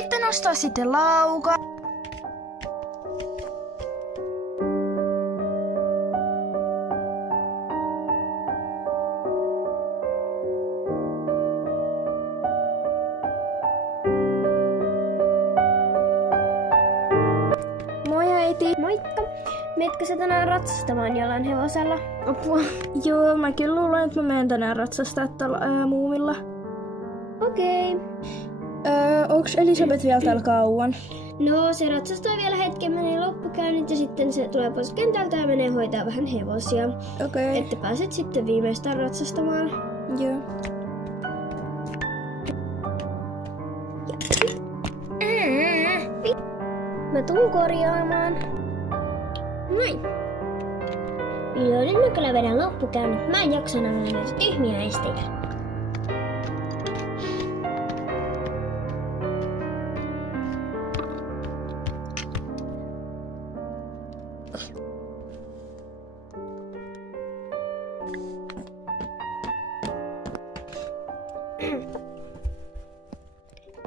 Voitte nostaa sitten lauka. Moi äiti. Moikka! Meetkö sä tänään ratsastamaan jollain hevosella? Apua. Joo, mäkin luulen, että mä menen tänään ratsastaa tällä muumilla. Okei. Onks Elisabeth vielä täällä kauan? No, se ratsastaa vielä hetken, menee loppukäynnit ja sitten se tulee pois kentältä ja menee hoitaa vähän hevosia. Okei. Että pääset sitten viimeistään ratsastamaan. Joo. Mä tuun korjaamaan. Noin. Joo, nyt mä kyllä vedän loppukäynnit. Mä en jaksa enää näitä tyhmiä esteitä.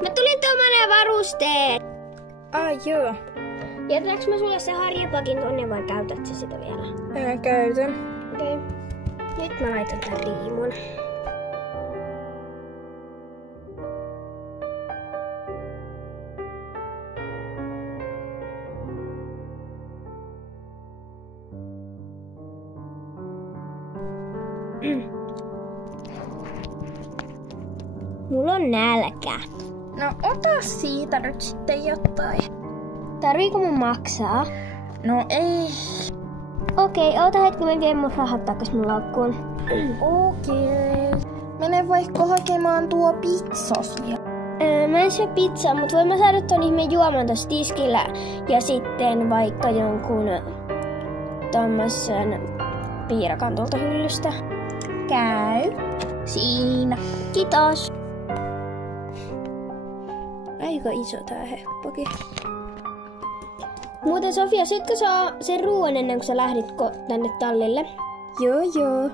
Mä tulin tuomaan nämä varusteet. Ai joo. Jätääks mä sulle se harjapakin tonne vai käytät sä sitä vielä? Käytän. Okei. Nyt mä laitan tän liimun. Mulla on nälkä. No ota siitä nyt sitten jotain. Tarviiko mun maksaa? No ei. Okei, oota hetki, mä vien mun rahat takas mun laukkuun. Okei. Mene vaikka hakemaan tuo pizzas vielä. Mä en syö pizzaa, mut voin mä saada ton ihmeen juoman tossa tiskillä. Ja sitten vaikka jonkun tommosen piirakan tuolta hyllystä. Käy. Siinä. Kiitos. Aika iso tää heppokin. Muuten Sofia, syötkö sä sen ruoan ennen kuin sä lähdit tänne tallille? Joo.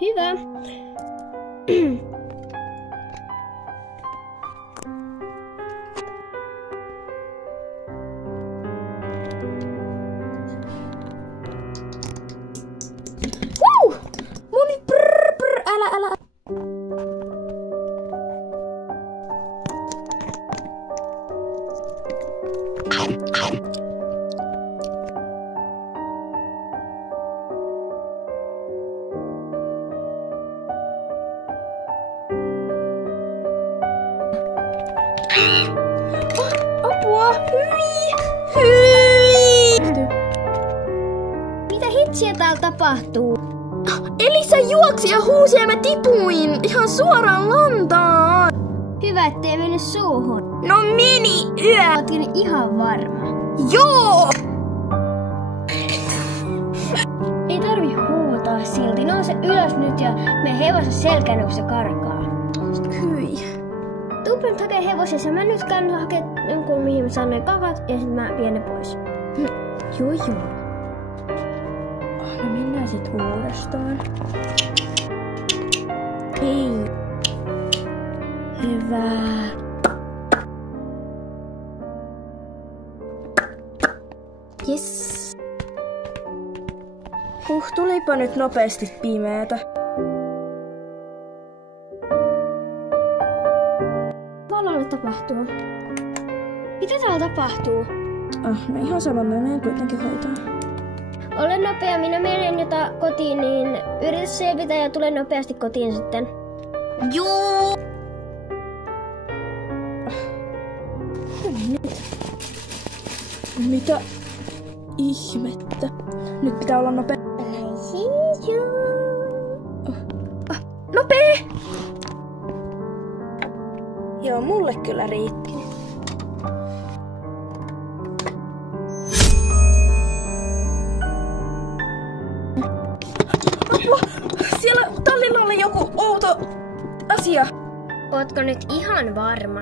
Hyvä. Moni brr, älä. Apua! Hyi! Mitä hitsiä täällä tapahtuu? Elisa juoksi ja huusi ja mä tipuin ihan suoraan lantaan. Hyvä, ettei mennyt suuhun. No meni yö. Ootkin ihan varma. Joo! Ei tarvi huutaa silti. Nouse ylös nyt ja me hevosen selkään, kun se karkaa. Hyi. Tuuppa nyt hakee hevosia. Mä nyt käyn hakee jonkun, mihin mä saan noin kakat ja sit mä vien ne pois. Joo. No mennään sit uudestaan. Hei. Hyvä. Yes. Tulipa nyt nopeasti pimeätä. Valolle tapahtuu. Mitä täällä tapahtuu? No ihan sama, mä menen kuitenkin hoitaa. Ole nopea, minä menen kotiin, niin yritä selvitä ja tule nopeasti kotiin sitten. Joo! Mitä ihmettä? Nyt pitää olla nopea. I see you. Nopee! Joo, mulle kyllä riitti. Apua! Siellä tallilla oli joku outo asia. Ootko nyt ihan varma?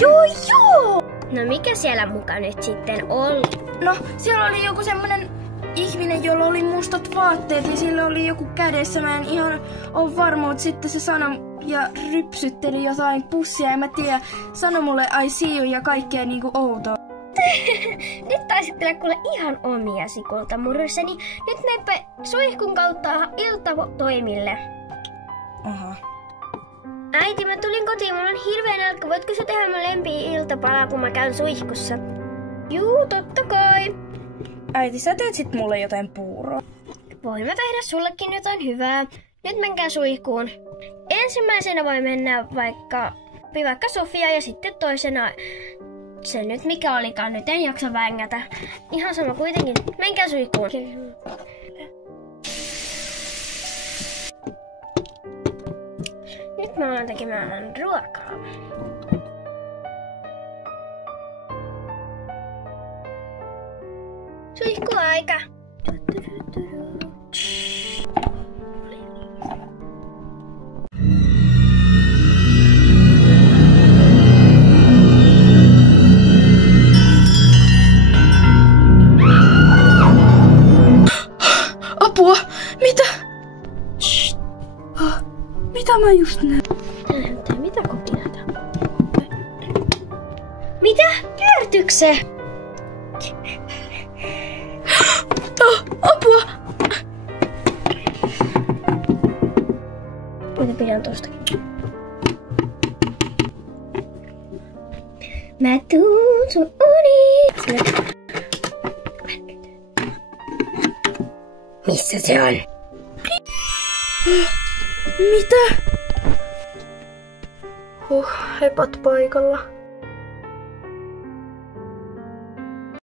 Joo! No mikä siellä muka nyt sitten oli? No, siellä oli joku semmonen ihminen, jolla oli mustat vaatteet ja sillä oli joku kädessä. Mä en ihan ole varma, mutta sitten se sana ja rypsytteli jotain pussia, en mä tiedä, sano mulle I see you ja kaikkea niinku outoa. Nyt taisit kyllä kuule ihan omia sikulta murrissani. Nyt meipä suihkun kautta iltatoimille. Aha. Äiti, mä tulin kotiin, mulla on hirveän nälkä. Voitko sä tehdä mun lempi-iltapalaa, kun mä käyn suihkussa? Juu, totta kai. Äiti, sä teet sit mulle jotain puuroa. Voin mä tehdä sullekin jotain hyvää. Nyt menkää suihkuun. Ensimmäisenä voi mennä vaikka Sofia ja sitten toisena se nyt mikä olikaan. Nyt en jaksa vängätä. Ihan sama kuitenkin. Menkää suihkuun. Nyt mä alan tekemään ruokaa. Suihkuaika. Apua! Mitä? Mitä mä just näin? Mitä kopinata? Mitä? Pyörtyykö se? Apua! Mitä pidän tostakin? Mä tuun sun uniin. Missä se on? Mitä? Hepat paikalla.